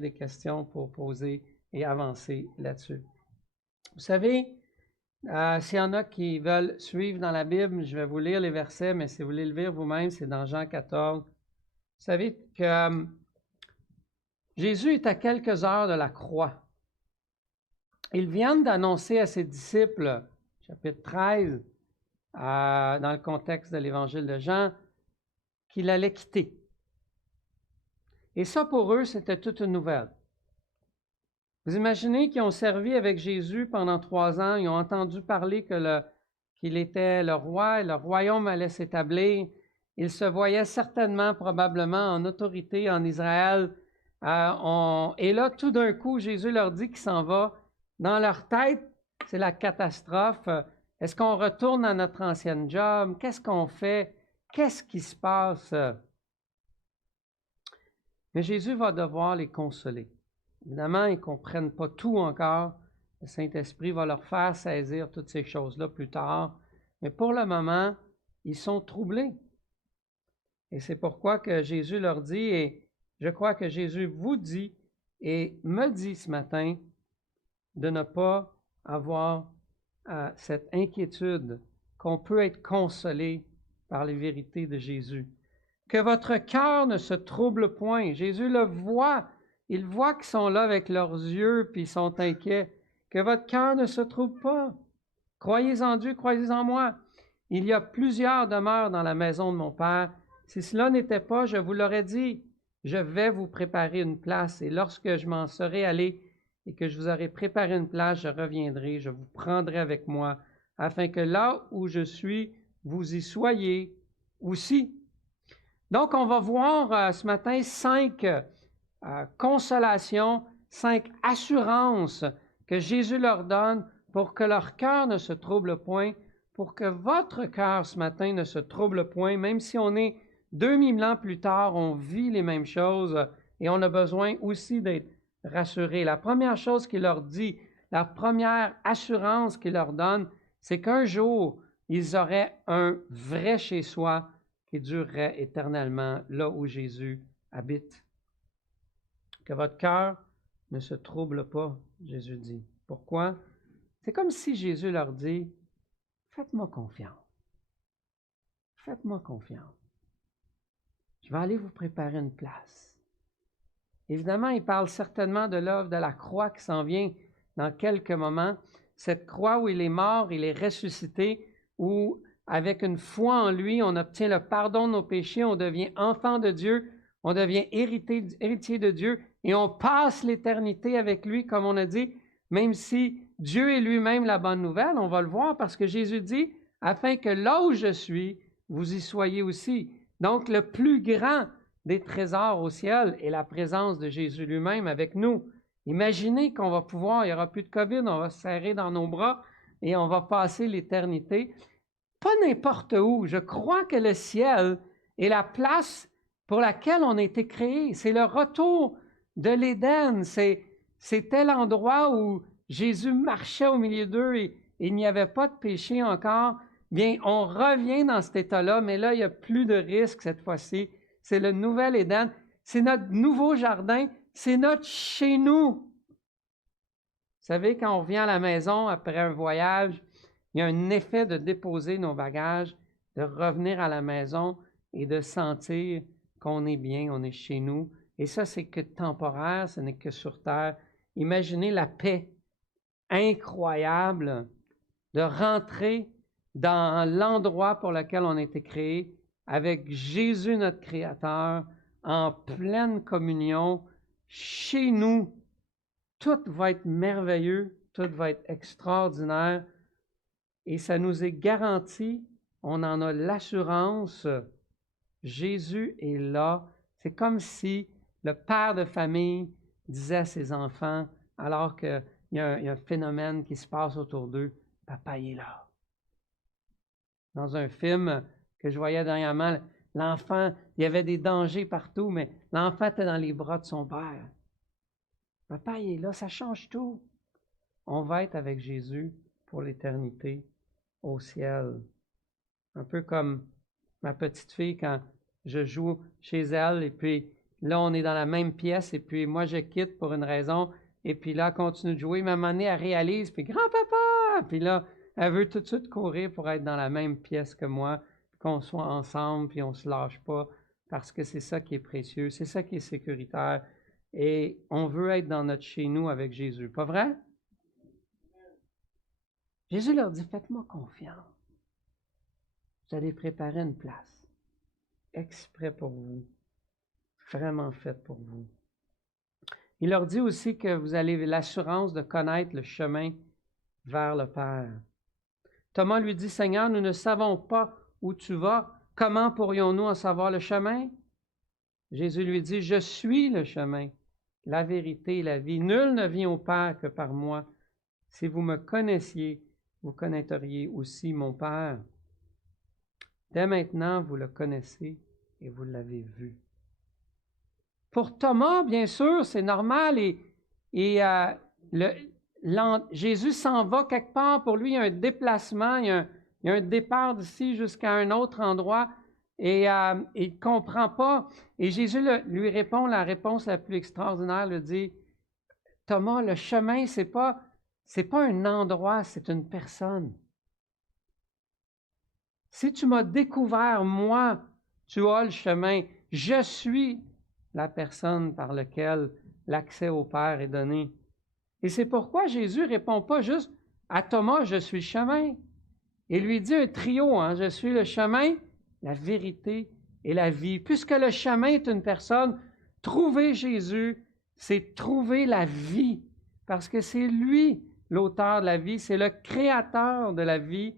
des questions pour poser et avancer là-dessus. Vous savez, s'il y en a qui veulent suivre dans la Bible, je vais vous lire les versets, mais si vous voulez le lire vous-même, c'est dans Jean 14. Vous savez que Jésus est à quelques heures de la croix. Ils viennent d'annoncer à ses disciples, chapitre 13, dans le contexte de l'Évangile de Jean, qu'il allait quitter. Et ça, pour eux, c'était toute une nouvelle. Vous imaginez qu'ils ont servi avec Jésus pendant 3 ans, ils ont entendu parler qu'il était le roi et le royaume allait s'établir. Ils se voyaient certainement, probablement, en autorité en Israël. Et là, tout d'un coup, Jésus leur dit qu'il s'en va. Dans leur tête, c'est la catastrophe. Est-ce qu'on retourne à notre ancien job? Qu'est-ce qu'on fait? Qu'est-ce qui se passe? Mais Jésus va devoir les consoler. Évidemment, ils ne comprennent pas tout encore. Le Saint-Esprit va leur faire saisir toutes ces choses-là plus tard. Mais pour le moment, ils sont troublés. Et c'est pourquoi que Jésus leur dit, et je crois que Jésus vous dit et me dit ce matin, de ne pas avoir cette inquiétude qu'on peut être consolé par les vérités de Jésus. Que votre cœur ne se trouble point. Jésus le voit. Il voit qu'ils sont là avec leurs yeux puis ils sont inquiets. Que votre cœur ne se trouble pas. Croyez en Dieu, croyez en moi. Il y a plusieurs demeures dans la maison de mon Père. Si cela n'était pas, je vous l'aurais dit. Je vais vous préparer une place et lorsque je m'en serai allé et que je vous aurai préparé une place, je reviendrai, je vous prendrai avec moi, afin que là où je suis, vous y soyez aussi. Donc, on va voir ce matin 5 consolations, 5 assurances que Jésus leur donne pour que leur cœur ne se trouble point, pour que votre cœur ce matin ne se trouble point, même si on est 2000 ans plus tard, on vit les mêmes choses et on a besoin aussi d'être rassurés. La première chose qu'il leur dit, la première assurance qu'il leur donne, c'est qu'un jour, ils auraient un vrai chez-soi qui durerait éternellement là où Jésus habite. Que votre cœur ne se trouble pas, Jésus dit. Pourquoi? C'est comme si Jésus leur dit, faites-moi confiance. Faites-moi confiance. Je vais aller vous préparer une place. Évidemment, il parle certainement de l'œuvre de la croix qui s'en vient dans quelques moments. Cette croix où il est mort, il est ressuscité, où avec une foi en lui, on obtient le pardon de nos péchés, on devient enfant de Dieu, on devient héritier de Dieu et on passe l'éternité avec lui, comme on a dit, même si Dieu est lui-même la bonne nouvelle, on va le voir parce que Jésus dit, afin que là où je suis, vous y soyez aussi. Donc, le plus grand des trésors au ciel est la présence de Jésus lui-même avec nous. Imaginez qu'on va pouvoir, il n'y aura plus de COVID, on va se serrer dans nos bras et on va passer l'éternité. Pas n'importe où. Je crois que le ciel est la place pour laquelle on a été créé. C'est le retour de l'Éden. C'était l'endroit où Jésus marchait au milieu d'eux et il n'y avait pas de péché encore. Bien, on revient dans cet état-là, mais là, il n'y a plus de risque cette fois-ci. C'est le nouvel Éden. C'est notre nouveau jardin. C'est notre chez nous. Vous savez, quand on revient à la maison après un voyage, il y a un effet de déposer nos bagages, de revenir à la maison et de sentir qu'on est bien, on est chez nous. Et ça, c'est que temporaire, ce n'est que sur terre. Imaginez la paix incroyable de rentrer dans l'endroit pour lequel on a été créé, avec Jésus notre Créateur, en pleine communion, chez nous. Tout va être merveilleux, tout va être extraordinaire. Et ça nous est garanti, on en a l'assurance, Jésus est là. C'est comme si le père de famille disait à ses enfants, alors qu'il y a un phénomène qui se passe autour d'eux, papa il est là. Dans un film que je voyais dernièrement, l'enfant, il y avait des dangers partout, mais l'enfant était dans les bras de son père. Papa il est là, ça change tout. On va être avec Jésus pour l'éternité au ciel. Un peu comme ma petite fille quand je joue chez elle et puis là, on est dans la même pièce, et puis moi, je quitte pour une raison, et puis là, elle continue de jouer, mais à un moment donné, elle réalise, puis grand-papa! Puis là, elle veut tout de suite courir pour être dans la même pièce que moi, qu'on soit ensemble, puis on ne se lâche pas, parce que c'est ça qui est précieux, c'est ça qui est sécuritaire, et on veut être dans notre chez-nous avec Jésus, pas vrai? Jésus leur dit, faites-moi confiance. Vous allez préparer une place, exprès pour vous, vraiment faite pour vous. Il leur dit aussi que vous avez l'assurance de connaître le chemin vers le Père. Thomas lui dit, Seigneur, nous ne savons pas où tu vas. Comment pourrions-nous en savoir le chemin? Jésus lui dit, je suis le chemin, la vérité et la vie. Nul ne vient au Père que par moi. Si vous me connaissiez, vous connaîtriez aussi mon Père. Dès maintenant, vous le connaissez et vous l'avez vu. Pour Thomas, bien sûr, c'est normal Jésus s'en va quelque part. Pour lui, il y a un déplacement, il y a un départ d'ici jusqu'à un autre endroit et il ne comprend pas. Et Jésus lui répond la réponse la plus extraordinaire, lui dit, Thomas, le chemin, c'est pas un endroit, c'est une personne. Si tu m'as découvert, moi, tu as le chemin. Je suis la personne par laquelle l'accès au Père est donné. Et c'est pourquoi Jésus ne répond pas juste à Thomas, je suis le chemin. Il lui dit un trio, je suis le chemin, la vérité et la vie. Puisque le chemin est une personne, trouver Jésus, c'est trouver la vie. Parce que c'est lui l'auteur de la vie, c'est le créateur de la vie.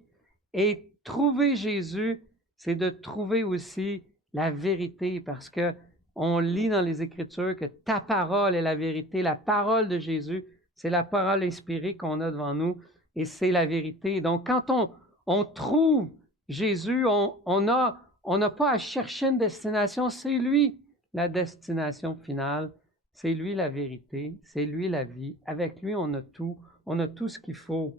Et trouver Jésus, c'est de trouver aussi la vérité, parce que on lit dans les Écritures que ta parole est la vérité, la parole de Jésus, c'est la parole inspirée qu'on a devant nous, et c'est la vérité. Donc, quand on trouve Jésus, on n'a pas à chercher une destination, c'est lui la destination finale, c'est lui la vérité, c'est lui la vie. Avec lui, on a tout ce qu'il faut.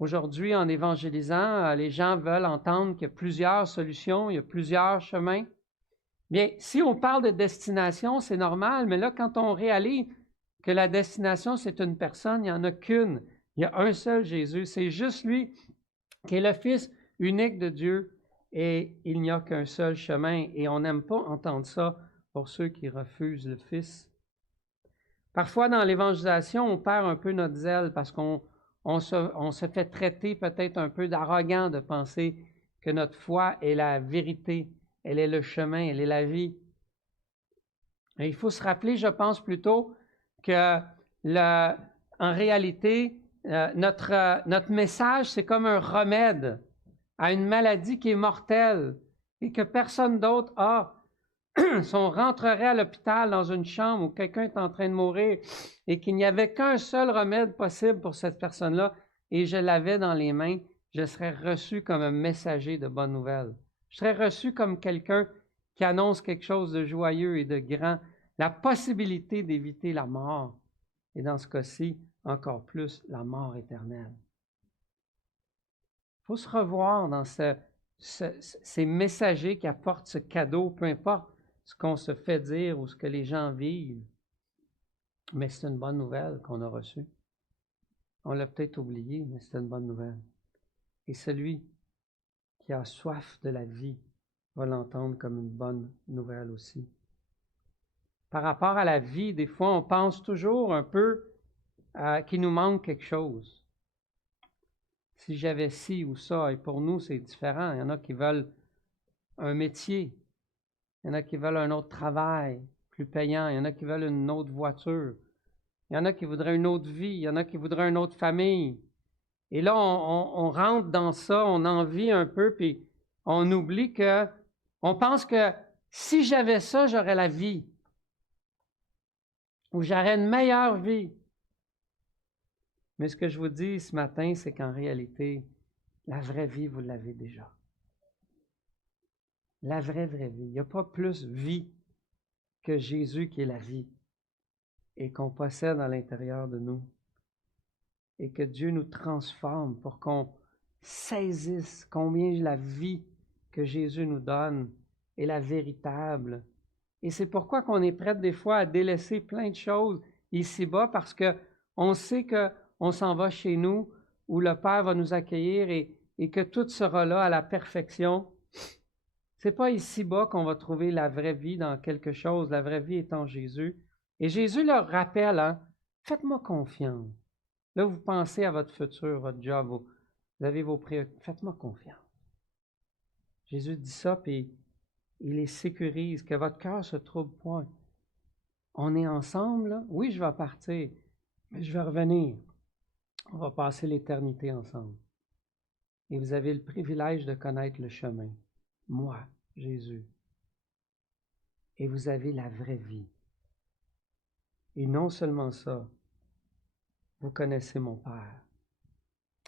Aujourd'hui, en évangélisant, les gens veulent entendre qu'il y a plusieurs solutions, il y a plusieurs chemins. Bien, si on parle de destination, c'est normal, mais là, quand on réalise que la destination, c'est une personne, il n'y en a qu'une. Il y a un seul Jésus. C'est juste lui qui est le Fils unique de Dieu et il n'y a qu'un seul chemin. Et on n'aime pas entendre ça pour ceux qui refusent le Fils. Parfois, dans l'évangélisation, on perd un peu notre zèle parce qu'on se fait traiter peut-être un peu d'arrogant de penser que notre foi est la vérité, elle est le chemin, elle est la vie. Et il faut se rappeler, je pense plutôt, que en réalité, notre message, c'est comme un remède à une maladie qui est mortelle et que personne d'autre a. Si on rentrerait à l'hôpital dans une chambre où quelqu'un est en train de mourir et qu'il n'y avait qu'un seul remède possible pour cette personne-là et je l'avais dans les mains, je serais reçu comme un messager de bonnes nouvelles. Je serais reçu comme quelqu'un qui annonce quelque chose de joyeux et de grand, la possibilité d'éviter la mort. Et dans ce cas-ci, encore plus, la mort éternelle. Il faut se revoir dans ces messagers qui apportent ce cadeau, peu importe ce qu'on se fait dire ou ce que les gens vivent. Mais c'est une bonne nouvelle qu'on a reçue. On l'a peut-être oublié, mais c'est une bonne nouvelle. Et celui qui a soif de la vie va l'entendre comme une bonne nouvelle aussi. Par rapport à la vie, des fois, on pense toujours un peu qu'il nous manque quelque chose. Si j'avais ci ou ça, et pour nous, c'est différent. Il y en a qui veulent un métier. Il y en a qui veulent un autre travail plus payant. Il y en a qui veulent une autre voiture. Il y en a qui voudraient une autre vie. Il y en a qui voudraient une autre famille. Et là, on rentre dans ça, on en vit un peu, puis on oublie que, on pense que si j'avais ça, j'aurais la vie. Ou j'aurais une meilleure vie. Mais ce que je vous dis ce matin, c'est qu'en réalité, la vraie vie, vous l'avez déjà. La vraie vie. Il n'y a pas plus vie que Jésus qui est la vie et qu'on possède à l'intérieur de nous. Et que Dieu nous transforme pour qu'on saisisse combien la vie que Jésus nous donne est la véritable Et c'est pourquoi qu'on est prêt des fois à délaisser plein de choses ici-bas, parce qu'on sait qu'on s'en va chez nous, où le Père va nous accueillir et que tout sera là à la perfection. C'est pas ici-bas qu'on va trouver la vraie vie dans quelque chose. La vraie vie est en Jésus. Et Jésus leur rappelle, hein, faites-moi confiance. Là, vous pensez à votre futur, votre job, vous avez vos préoccupations. Faites-moi confiance. Jésus dit ça, puis il les sécurise, que votre cœur se trouble point. On est ensemble, là. Oui, je vais partir, mais je vais revenir. On va passer l'éternité ensemble. Et vous avez le privilège de connaître le chemin. Moi, Jésus. Et vous avez la vraie vie. Et non seulement ça, vous connaissez mon Père.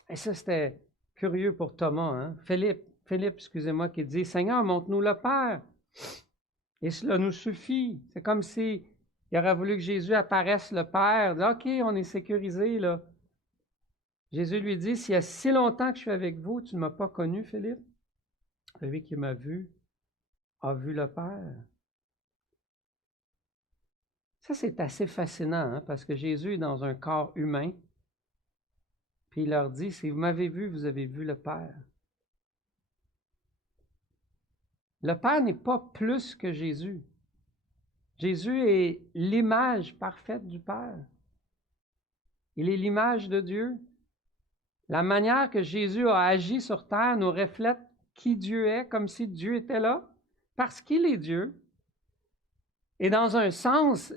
Et ça, c'était curieux pour Thomas, hein? Philippe, excusez-moi, qui dit, Seigneur, montre-nous le Père. Et cela nous suffit. C'est comme si il aurait voulu que Jésus apparaisse le Père. Dit, OK, on est sécurisé, là. Jésus lui dit, s'il y a si longtemps que je suis avec vous, tu ne m'as pas connu, Philippe. Celui qui m'a vu a vu le Père. Ça, c'est assez fascinant, hein, parce que Jésus est dans un corps humain, puis il leur dit, si vous m'avez vu, vous avez vu le Père. Le Père n'est pas plus que Jésus. Jésus est l'image parfaite du Père. Il est l'image de Dieu. La manière que Jésus a agi sur terre nous reflète qui Dieu est, comme si Dieu était là, parce qu'il est Dieu. Et dans un sens,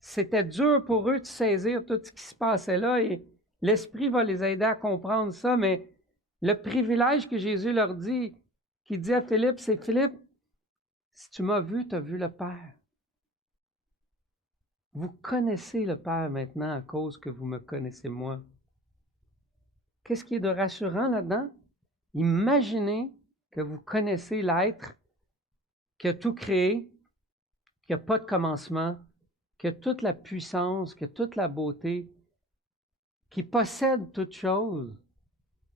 c'était dur pour eux de saisir tout ce qui se passait là, et l'Esprit va les aider à comprendre ça, mais le privilège que Jésus leur dit, qu'il dit à Philippe, c'est Philippe, si tu m'as vu, tu as vu le Père. Vous connaissez le Père maintenant à cause que vous me connaissez moi. Qu'est-ce qui est de rassurant là-dedans? Imaginez que vous connaissez l'être qui a tout créé, qui n'a pas de commencement, qui a toute la puissance, qui a toute la beauté, qui possède toute chose,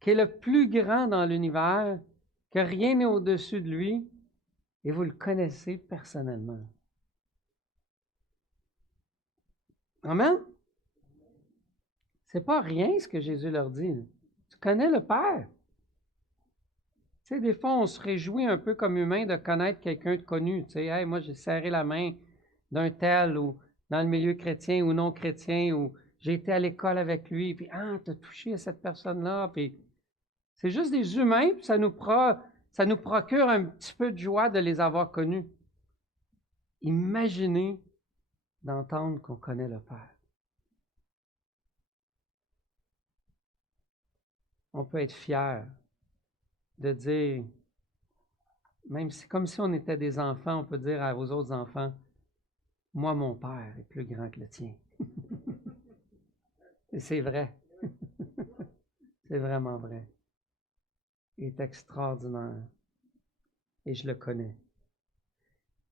qui est le plus grand dans l'univers, que rien n'est au-dessus de lui, et vous le connaissez personnellement. Amen? C'est pas rien ce que Jésus leur dit. Tu connais le Père. Tu sais, des fois, on se réjouit un peu comme humain de connaître quelqu'un de connu. Tu sais, hey, moi, j'ai serré la main d'un tel, ou dans le milieu chrétien ou non chrétien, ou j'ai été à l'école avec lui, puis tu as touché à cette personne-là, puis c'est juste des humains, puis ça nous procure un petit peu de joie de les avoir connus. Imaginez d'entendre qu'on connaît le Père. On peut être fier de dire, même si comme si on était des enfants, on peut dire aux autres enfants, moi, mon Père est plus grand que le tien. Et c'est vrai. C'est vraiment vrai. Il est extraordinaire. Et je le connais.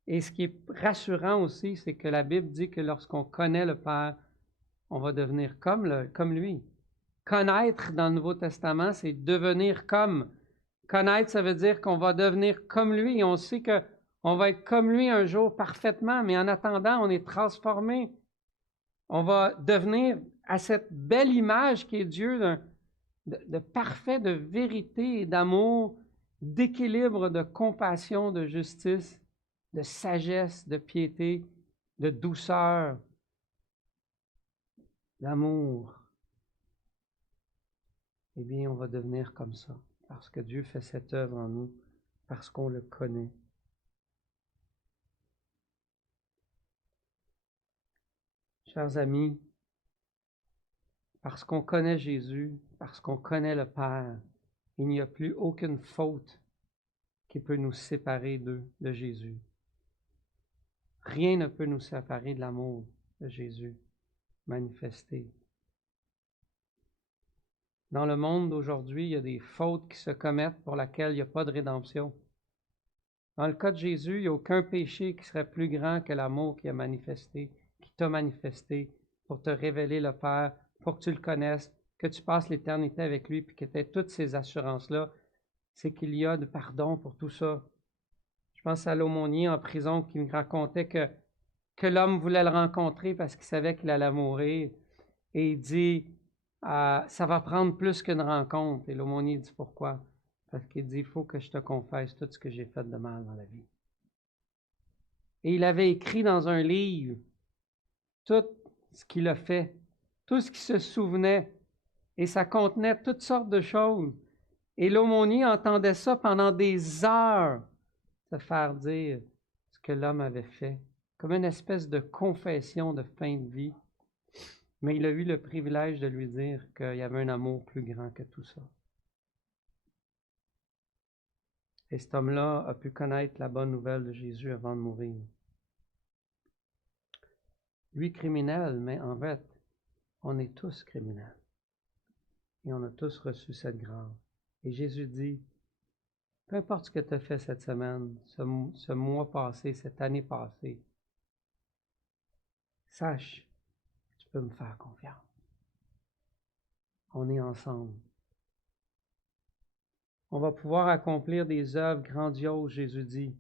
Et ce qui est rassurant aussi, c'est que la Bible dit que lorsqu'on connaît le Père, on va devenir comme lui. Connaître dans le Nouveau Testament, c'est devenir comme. Connaître, ça veut dire qu'on va devenir comme lui. Et on sait qu'on va être comme lui un jour parfaitement, mais en attendant, on est transformé. On va devenir à cette belle image qui est Dieu, de parfait, de vérité et d'amour, d'équilibre, de compassion, de justice, de sagesse, de piété, de douceur, d'amour. Eh bien, on va devenir comme ça, parce que Dieu fait cette œuvre en nous, parce qu'on le connaît. Chers amis, parce qu'on connaît Jésus, parce qu'on connaît le Père, il n'y a plus aucune faute qui peut nous séparer de Jésus. Rien ne peut nous séparer de l'amour de Jésus manifesté. Dans le monde d'aujourd'hui, il y a des fautes qui se commettent pour lesquelles il n'y a pas de rédemption. Dans le cas de Jésus, il n'y a aucun péché qui serait plus grand que l'amour qui a manifesté, qui t'a manifesté pour te révéler le Père, pour que tu le connaisses, que tu passes l'éternité avec lui, puis que tu aies toutes ces assurances-là. C'est qu'il y a de pardon pour tout ça. Je pense à l'aumônier en prison qui me racontait que l'homme voulait le rencontrer parce qu'il savait qu'il allait mourir. Et il dit, ça va prendre plus qu'une rencontre. Et l'aumônier dit, pourquoi? Parce qu'il dit, il faut que je te confesse tout ce que j'ai fait de mal dans la vie. Et il avait écrit dans un livre tout ce qu'il a fait, tout ce qu'il se souvenait. Et ça contenait toutes sortes de choses. Et l'aumônier entendait ça pendant des heures, se faire dire ce que l'homme avait fait, comme une espèce de confession de fin de vie. Mais il a eu le privilège de lui dire qu'il y avait un amour plus grand que tout ça. Et cet homme-là a pu connaître la bonne nouvelle de Jésus avant de mourir. Lui criminel, mais en fait, on est tous criminels. Et on a tous reçu cette grâce. Et Jésus dit, peu importe ce que tu as fait cette semaine, ce mois passé, cette année passée, sache que tu peux me faire confiance. On est ensemble. On va pouvoir accomplir des œuvres grandioses, Jésus dit.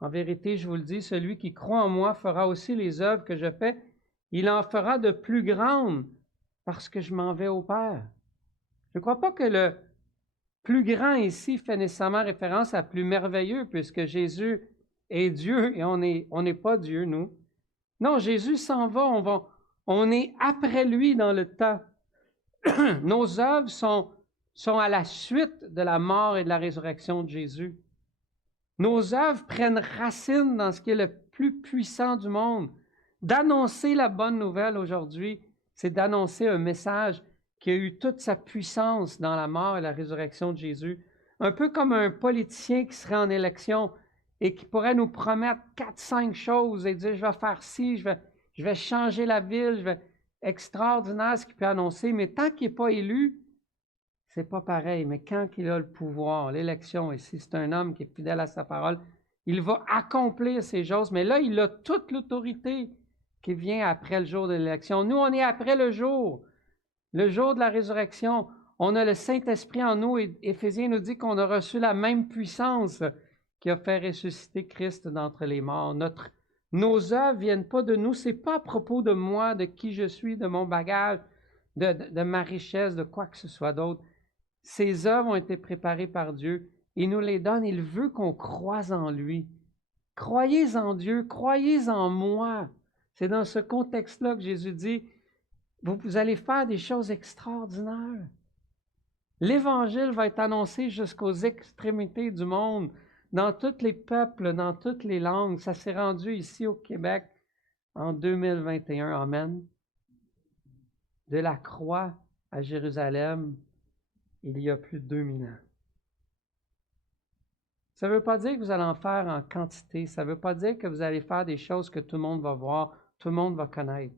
En vérité, je vous le dis, celui qui croit en moi fera aussi les œuvres que je fais. Il en fera de plus grandes parce que je m'en vais au Père. Je ne crois pas que le plus grand ici fait nécessairement référence à plus merveilleux, puisque Jésus est Dieu et on n'est pas Dieu, nous. Non, Jésus s'en va, on est après lui dans le temps. Nos œuvres sont à la suite de la mort et de la résurrection de Jésus. Nos œuvres prennent racine dans ce qui est le plus puissant du monde. D'annoncer la bonne nouvelle aujourd'hui, c'est d'annoncer un message qui a eu toute sa puissance dans la mort et la résurrection de Jésus. Un peu comme un politicien qui serait en élection et qui pourrait nous promettre 4-5 choses et dire, je vais faire ci, je vais changer la ville, extraordinaire ce qu'il peut annoncer, mais tant qu'il n'est pas élu, c'est pas pareil. Mais quand il a le pouvoir, l'élection, et si c'est un homme qui est fidèle à sa parole, il va accomplir ces choses, mais là, il a toute l'autorité qui vient après le jour de l'élection. Nous, on est après le jour de la résurrection. On a le Saint-Esprit en nous et Éphésiens nous dit qu'on a reçu la même puissance qui a fait ressusciter Christ d'entre les morts. Nos œuvres ne viennent pas de nous, ce n'est pas à propos de moi, de qui je suis, de mon bagage, de ma richesse, de quoi que ce soit d'autre. Ces œuvres ont été préparées par Dieu. Il nous les donne. Il veut qu'on croie en lui. Croyez en Dieu, croyez en moi. C'est dans ce contexte-là que Jésus dit, vous allez faire des choses extraordinaires. L'Évangile va être annoncé jusqu'aux extrémités du monde, dans tous les peuples, dans toutes les langues. Ça s'est rendu ici au Québec en 2021. Amen. De la croix à Jérusalem, il y a plus de 2000 ans. Ça ne veut pas dire que vous allez en faire en quantité. Ça ne veut pas dire que vous allez faire des choses que tout le monde va voir, tout le monde va connaître.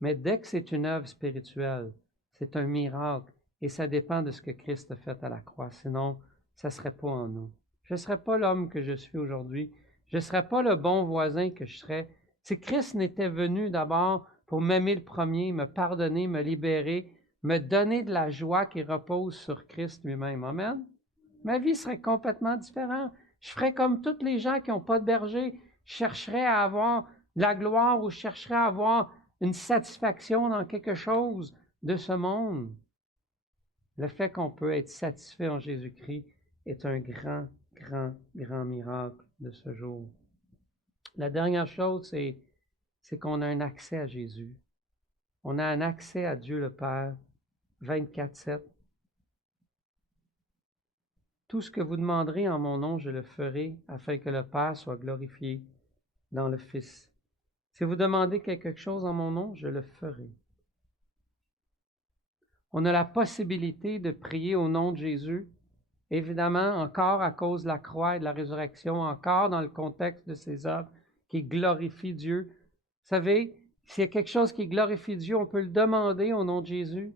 Mais dès que c'est une œuvre spirituelle, c'est un miracle. Et ça dépend de ce que Christ a fait à la croix. Sinon, ça ne serait pas en nous. Je ne serais pas l'homme que je suis aujourd'hui. Je ne serais pas le bon voisin que je serais. Si Christ n'était venu d'abord pour m'aimer le premier, me pardonner, me libérer, me donner de la joie qui repose sur Christ lui-même. Amen. Ma vie serait complètement différente. Je ferais comme tous les gens qui n'ont pas de berger. Je chercherais à avoir de la gloire ou je chercherais à avoir une satisfaction dans quelque chose de ce monde. Le fait qu'on peut être satisfait en Jésus-Christ est un grand, grand, grand miracle de ce jour. La dernière chose, c'est qu'on a un accès à Jésus. On a un accès à Dieu le Père 24/7. Tout ce que vous demanderez en mon nom, je le ferai afin que le Père soit glorifié dans le Fils. Si vous demandez quelque chose en mon nom, je le ferai. On a la possibilité de prier au nom de Jésus, évidemment, encore à cause de la croix et de la résurrection, encore dans le contexte de ces œuvres qui glorifient Dieu. Vous savez, s'il y a quelque chose qui glorifie Dieu, on peut le demander au nom de Jésus.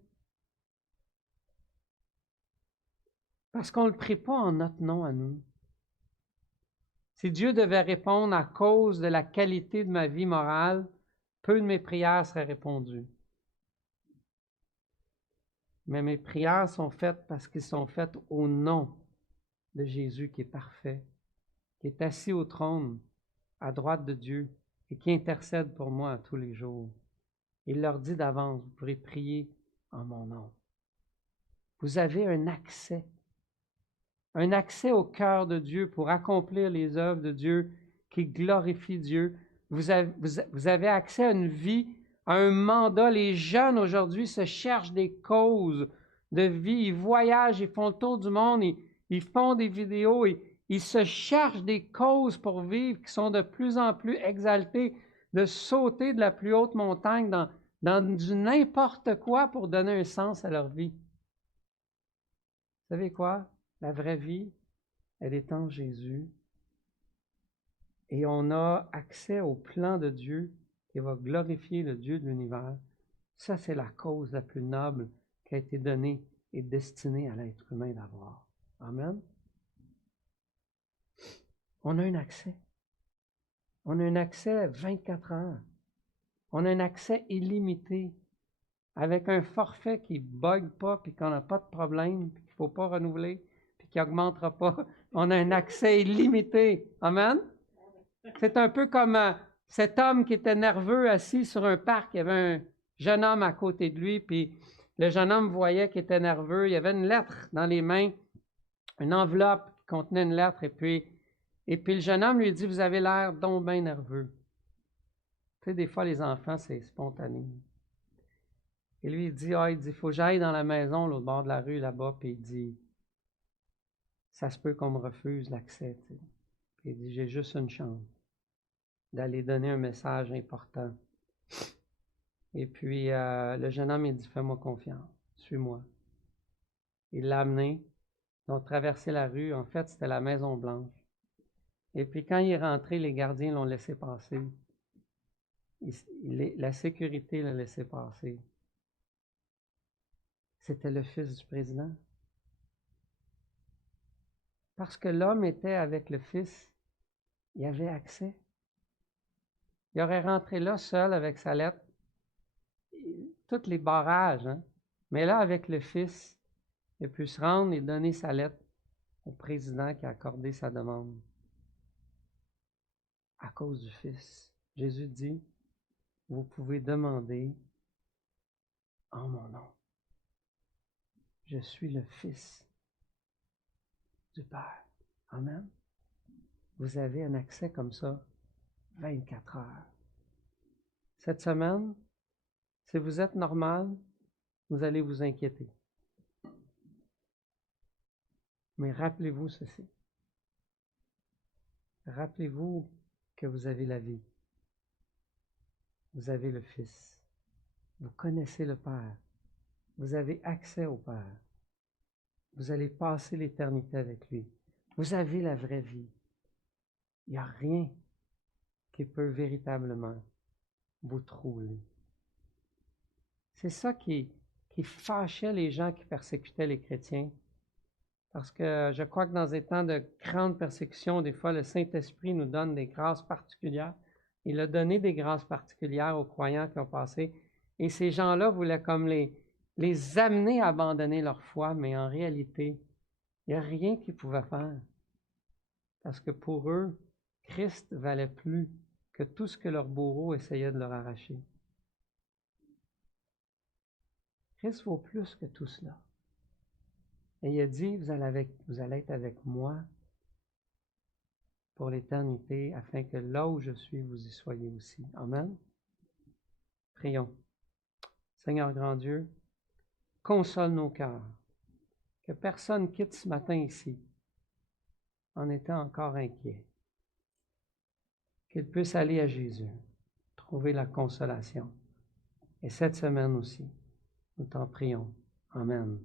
Parce qu'on ne le prie pas en notre nom à nous. Si Dieu devait répondre à cause de la qualité de ma vie morale, peu de mes prières seraient répondues. Mais mes prières sont faites parce qu'elles sont faites au nom de Jésus qui est parfait, qui est assis au trône à droite de Dieu et qui intercède pour moi tous les jours. Il leur dit d'avance, vous pourrez prier en mon nom. Vous avez un accès au cœur de Dieu pour accomplir les œuvres de Dieu qui glorifient Dieu. Vous avez accès à une vie, à un mandat. Les jeunes aujourd'hui se cherchent des causes de vie. Ils voyagent, ils font le tour du monde, ils font des vidéos, ils se cherchent des causes pour vivre qui sont de plus en plus exaltées, de sauter de la plus haute montagne dans du n'importe quoi pour donner un sens à leur vie. Vous savez quoi? La vraie vie, elle est en Jésus. Et on a accès au plan de Dieu qui va glorifier le Dieu de l'univers. Ça, c'est la cause la plus noble qui a été donnée et destinée à l'être humain d'avoir. Amen. On a un accès. On a un accès 24 heures. On a un accès illimité avec un forfait qui ne bug pas, puis qu'on n'a pas de problème, puis qu'il ne faut pas renouveler, puis qui n'augmentera pas. On a un accès illimité. Amen. C'est un peu comme cet homme qui était nerveux assis sur un parc. Il y avait un jeune homme à côté de lui, puis le jeune homme voyait qu'il était nerveux. Il y avait une lettre dans les mains, une enveloppe qui contenait une lettre, et puis le jeune homme lui dit, « Vous avez l'air donc bien nerveux. » Tu sais, des fois, les enfants, c'est spontané. Et lui, il dit, « Faut que j'aille dans la maison, l'autre bord de la rue, là-bas. » Puis il dit, « Ça se peut qu'on me refuse l'accès. » Puis il dit, « J'ai juste une chance d'aller donner un message important. » Et puis, le jeune homme, il dit, « Fais-moi confiance, suis-moi. » Il l'a amené, ils ont traversé la rue. En fait, c'était la Maison Blanche. Et puis, quand il est rentré, les gardiens l'ont laissé passer. La sécurité l'a laissé passer. C'était le fils du président. Parce que l'homme était avec le fils, il avait accès. Il aurait rentré là seul avec sa lettre, tous les barrages, hein? Mais là, avec le fils, il a pu se rendre et donner sa lettre au président qui a accordé sa demande. À cause du fils. Jésus dit, vous pouvez demander en mon nom. Je suis le fils du Père. Amen. Vous avez un accès comme ça 24 heures. Cette semaine, si vous êtes normal, vous allez vous inquiéter. Mais rappelez-vous ceci. Rappelez-vous que vous avez la vie. Vous avez le Fils. Vous connaissez le Père. Vous avez accès au Père. Vous allez passer l'éternité avec lui. Vous avez la vraie vie. Il n'y a rien qui peut véritablement vous troubler. C'est ça qui fâchait les gens qui persécutaient les chrétiens. Parce que je crois que dans des temps de grande persécution, des fois, le Saint-Esprit nous donne des grâces particulières. Il a donné des grâces particulières aux croyants qui ont passé. Et ces gens-là voulaient comme les amener à abandonner leur foi, mais en réalité, il n'y a rien qu'ils pouvaient faire. Parce que pour eux, Christ valait plus que tout ce que leur bourreau essayait de leur arracher. Christ vaut plus que tout cela. Et il a dit, vous allez être avec moi pour l'éternité, afin que là où je suis, vous y soyez aussi. Amen. Prions. Seigneur grand Dieu, console nos cœurs. Que personne quitte ce matin ici en étant encore inquiet. Qu'il puisse aller à Jésus, trouver la consolation. Et cette semaine aussi, nous t'en prions. Amen.